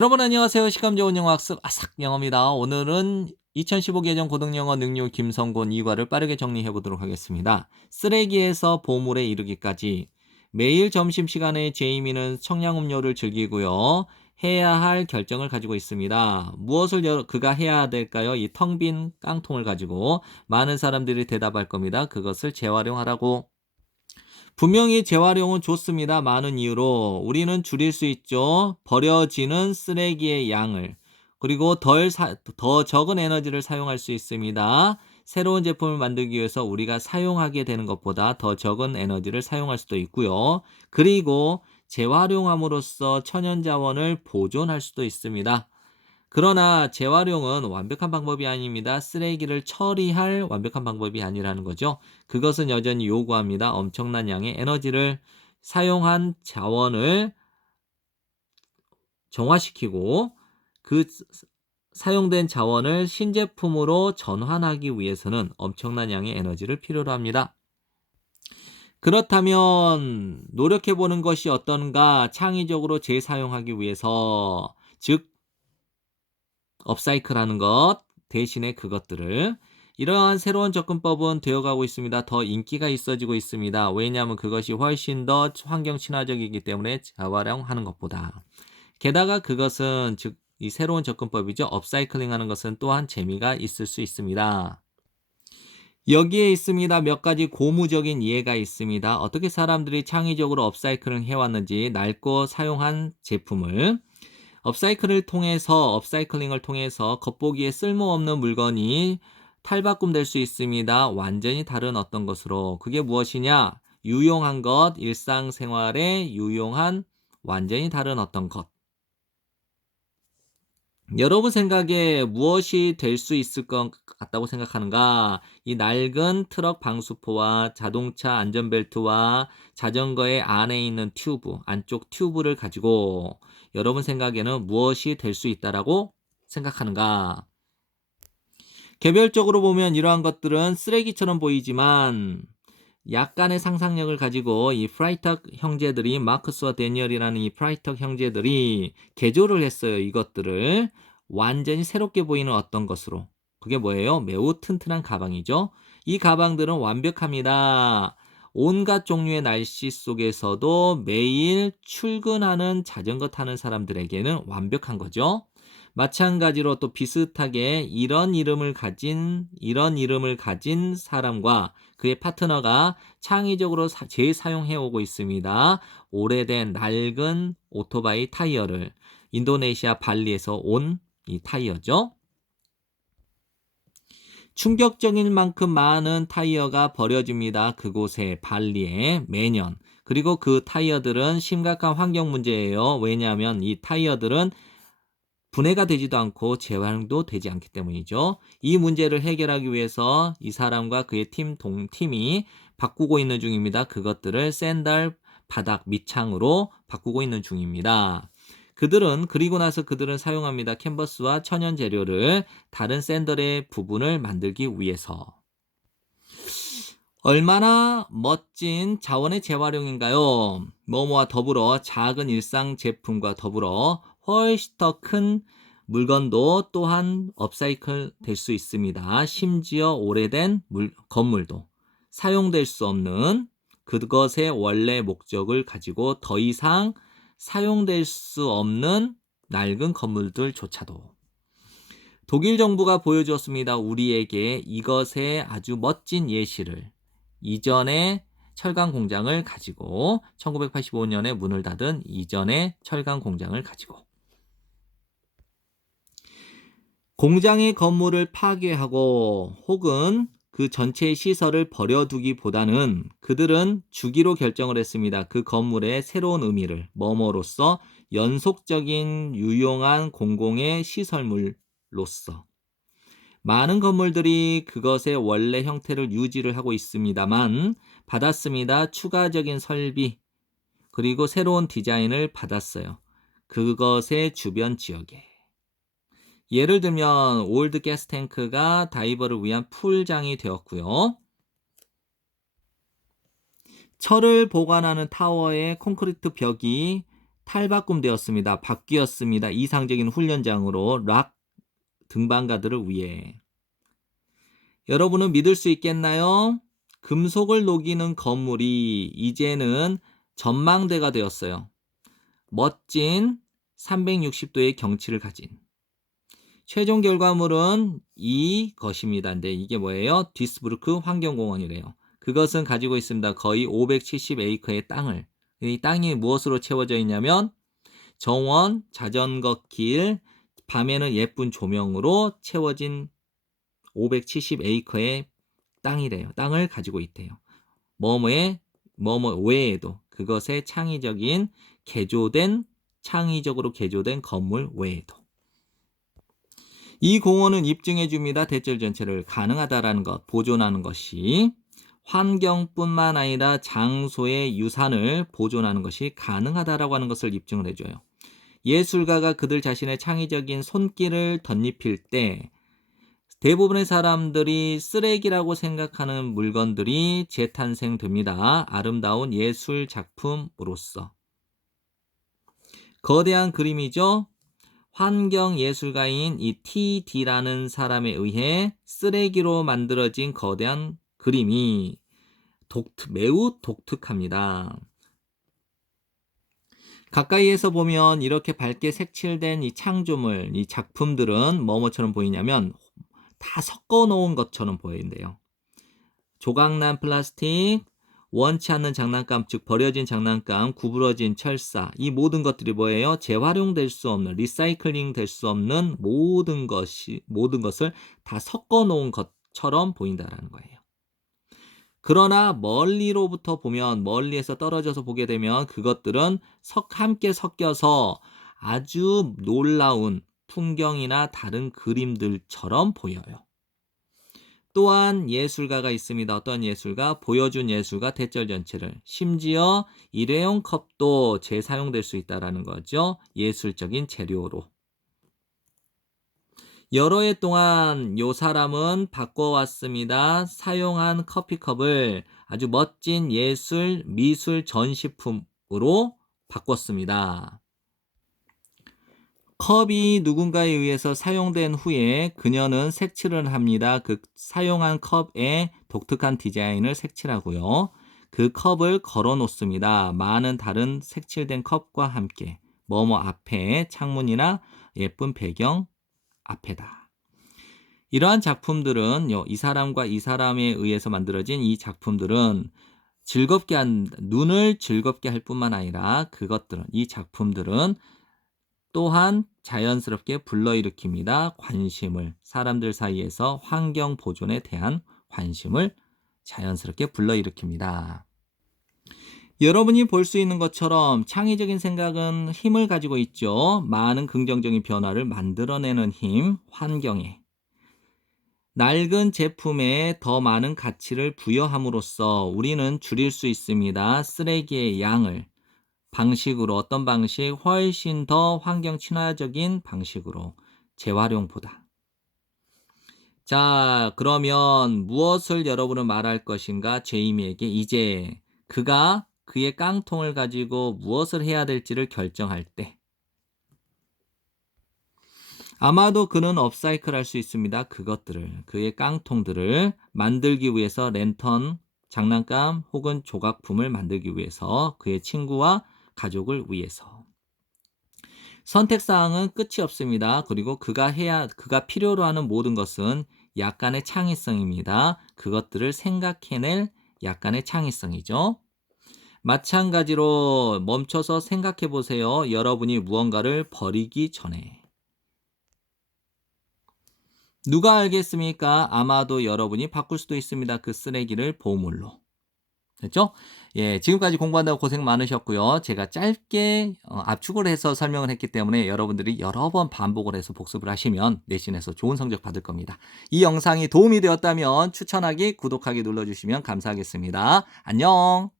여러분 안녕하세요. 시간 좋은 영어 학습 아삭 영어입니다. 오늘은 2015 개정 고등영어 능률 김성곤 2과를 빠르게 정리해 보도록 하겠습니다. 쓰레기에서 보물에 이르기까지. 매일 점심시간에 제이미는 청량음료를 즐기고요. 해야 할 결정을 가지고 있습니다. 무엇을 그가 해야 될까요? 이 텅 빈 깡통을 가지고 많은 사람들이 대답할 겁니다. 그것을 재활용하라고. 분명히 재활용은 좋습니다. 많은 이유로. 우리는 줄일 수 있죠. 버려지는 쓰레기의 양을. 그리고 더 적은 에너지를 사용할 수 있습니다. 새로운 제품을 만들기 위해서 우리가 사용하게 되는 것보다 더 적은 에너지를 사용할 수도 있고요. 그리고 재활용함으로써 천연자원을 보존할 수도 있습니다. 그러나 재활용은 완벽한 방법이 아닙니다. 쓰레기를 처리할 완벽한 방법이 아니라는 거죠. 그것은 여전히 요구합니다. 엄청난 양의 에너지를 사용한 자원을 정화시키고 그 사용된 자원을 신제품으로 전환하기 위해서는 엄청난 양의 에너지를 필요로 합니다. 그렇다면 노력해보는 것이 어떤가? 창의적으로 재사용하기 위해서, 즉 업사이클하는 것 대신에 그것들을 이러한 새로운 접근법은 되어가고 있습니다. 더 인기가 있어지고 있습니다. 왜냐하면 그것이 훨씬 더 환경 친화적이기 때문에 재활용하는 것보다. 게다가 그것은 즉 이 새로운 접근법이죠. 업사이클링 하는 것은 또한 재미가 있을 수 있습니다. 여기에 있습니다. 몇 가지 고무적인 예가 있습니다. 어떻게 사람들이 창의적으로 업사이클을 해왔는지 낡고 사용한 제품을 업사이클링을 통해서 겉보기에 쓸모없는 물건이 탈바꿈될 수 있습니다. 완전히 다른 어떤 것으로. 그게 무엇이냐? 유용한 것, 일상생활에 유용한 완전히 다른 어떤 것. 여러분 생각에 무엇이 될 수 있을 것 같다고 생각하는가? 이 낡은 트럭 방수포와 자동차 안전벨트와 자전거의 안에 있는 안쪽 튜브를 가지고 여러분 생각에는 무엇이 될 수 있다라고 생각하는가? 개별적으로 보면 이러한 것들은 쓰레기처럼 보이지만 약간의 상상력을 가지고 이 프라이턱 형제들이 마크스와 데니얼이라는 이 프라이턱 형제들이 개조를 했어요. 이것들을 완전히 새롭게 보이는 어떤 것으로. 그게 뭐예요? 매우 튼튼한 가방이죠. 이 가방들은 완벽합니다. 온갖 종류의 날씨 속에서도 매일 출근하는 자전거 타는 사람들에게는 완벽한 거죠. 마찬가지로 또 비슷하게 이런 이름을 가진 사람과 그의 파트너가 창의적으로 재사용해 오고 있습니다. 오래된 낡은 오토바이 타이어를 인도네시아 발리에서 온 이 타이어죠. 충격적인 만큼 많은 타이어가 버려집니다. 그곳에 발리에 매년. 그리고 그 타이어들은 심각한 환경 문제예요. 왜냐하면 이 타이어들은 분해가 되지도 않고 재활용도 되지 않기 때문이죠. 이 문제를 해결하기 위해서 이 사람과 그의 팀이 바꾸고 있는 중입니다. 그것들을 샌들 바닥 밑창으로 바꾸고 있는 중입니다. 그리고 나서 그들은 사용합니다. 캔버스와 천연 재료를 다른 샌들의 부분을 만들기 위해서. 얼마나 멋진 자원의 재활용인가요? 뭐뭐와 더불어 작은 일상 제품과 더불어 훨씬 더 큰 물건도 또한 업사이클 될 수 있습니다. 심지어 오래된 건물도 사용될 수 없는 그것의 원래 목적을 가지고 더 이상 사용될 수 없는 낡은 건물들조차도. 독일 정부가 보여주었습니다. 우리에게 이것의 아주 멋진 예시를. 이전에 철강 공장을 가지고 1985년에 문을 닫은 이전의 철강 공장을 가지고 공장의 건물을 파괴하고 혹은 그 전체의 시설을 버려두기보다는 그들은 주기로 결정을 했습니다. 그 건물의 새로운 의미를 뭐뭐로서 연속적인 유용한 공공의 시설물로서 많은 건물들이 그것의 원래 형태를 유지를 하고 있습니다만 받았습니다. 추가적인 설비 그리고 새로운 디자인을 받았어요. 그것의 주변 지역에. 예를 들면 올드 가스탱크가 다이버를 위한 풀장이 되었고요. 철을 보관하는 타워의 콘크리트 벽이 탈바꿈되었습니다. 바뀌었습니다. 이상적인 훈련장으로 락 등반가들을 위해. 여러분은 믿을 수 있겠나요? 금속을 녹이는 건물이 이제는 전망대가 되었어요. 멋진 360도의 경치를 가진. 최종 결과물은 이것입니다. 근데 이게 뭐예요? 디스부르크 환경공원이래요. 그것은 가지고 있습니다. 거의 570에이커의 땅을. 이 땅이 무엇으로 채워져 있냐면 정원, 자전거 길, 밤에는 예쁜 조명으로 채워진 570에이커의 땅이래요. 땅을 가지고 있대요. 뭐뭐 외에도 그것의 창의적으로 개조된 건물 외에도. 이 공원은 입증해 줍니다. 대절 전체를 가능하다라는 것, 보존하는 것이 환경뿐만 아니라 장소의 유산을 보존하는 것이 가능하다라고 하는 것을 입증을 해줘요. 예술가가 그들 자신의 창의적인 손길을 덧입힐 때 대부분의 사람들이 쓰레기라고 생각하는 물건들이 재탄생됩니다. 아름다운 예술 작품으로서. 거대한 그림이죠. 환경예술가인 이 TD라는 사람에 의해 쓰레기로 만들어진 거대한 그림이 매우 독특합니다. 가까이에서 보면 이렇게 밝게 색칠된 이 창조물, 이 작품들은 뭐뭐처럼 보이냐면 다 섞어 놓은 것처럼 보이는데요. 조각난 플라스틱, 원치 않는 장난감, 즉 버려진 장난감, 구부러진 철사, 이 모든 것들이 뭐예요? 재활용될 수 없는, 리사이클링 될 수 없는 모든 것을 다 섞어 놓은 것처럼 보인다라는 거예요. 그러나 멀리로부터 보면, 멀리에서 떨어져서 보게 되면 그것들은 함께 섞여서 아주 놀라운 풍경이나 다른 그림들처럼 보여요. 또한 예술가가 있습니다. 어떤 예술가? 보여준 예술가 대절 전체를. 심지어 일회용 컵도 재사용될 수 있다는 거죠. 예술적인 재료로. 여러 해 동안 이 사람은 바꿔왔습니다. 사용한 커피컵을 아주 멋진 미술 전시품으로 바꿨습니다. 컵이 누군가에 의해서 사용된 후에 그녀는 색칠을 합니다. 그 사용한 컵에 독특한 디자인을 색칠하고요. 그 컵을 걸어 놓습니다. 많은 다른 색칠된 컵과 함께 뭐뭐 앞에 창문이나 예쁜 배경 앞에다. 이러한 작품들은 이 사람과 이 사람에 의해서 만들어진 이 작품들은 눈을 즐겁게 할 뿐만 아니라 이 작품들은 또한 자연스럽게 불러일으킵니다. 사람들 사이에서 환경 보존에 대한 관심을 자연스럽게 불러일으킵니다. 여러분이 볼 수 있는 것처럼 창의적인 생각은 힘을 가지고 있죠. 많은 긍정적인 변화를 만들어내는 힘, 환경에. 낡은 제품에 더 많은 가치를 부여함으로써 우리는 줄일 수 있습니다. 쓰레기의 양을. 어떤 방식? 훨씬 더 환경 친화적인 방식으로 재활용보다. 자, 그러면 무엇을 여러분은 말할 것인가? 제이미에게 이제 그가 그의 깡통을 가지고 무엇을 해야 될지를 결정할 때 아마도 그는 업사이클 할 수 있습니다. 그의 깡통들을 만들기 위해서 랜턴, 장난감 혹은 조각품을 만들기 위해서 그의 친구와 가족을 위해서. 선택사항은 끝이 없습니다. 그리고 그가 필요로 하는 모든 것은 약간의 창의성입니다. 그것들을 생각해낼 약간의 창의성이죠. 마찬가지로 멈춰서 생각해 보세요. 여러분이 무언가를 버리기 전에. 누가 알겠습니까? 아마도 여러분이 바꿀 수도 있습니다. 그 쓰레기를 보물로. 됐죠? 예, 지금까지 공부한다고 고생 많으셨고요. 제가 짧게 압축을 해서 설명을 했기 때문에 여러분들이 여러 번 반복을 해서 복습을 하시면 내신에서 좋은 성적 받을 겁니다. 이 영상이 도움이 되었다면 추천하기, 구독하기 눌러주시면 감사하겠습니다. 안녕!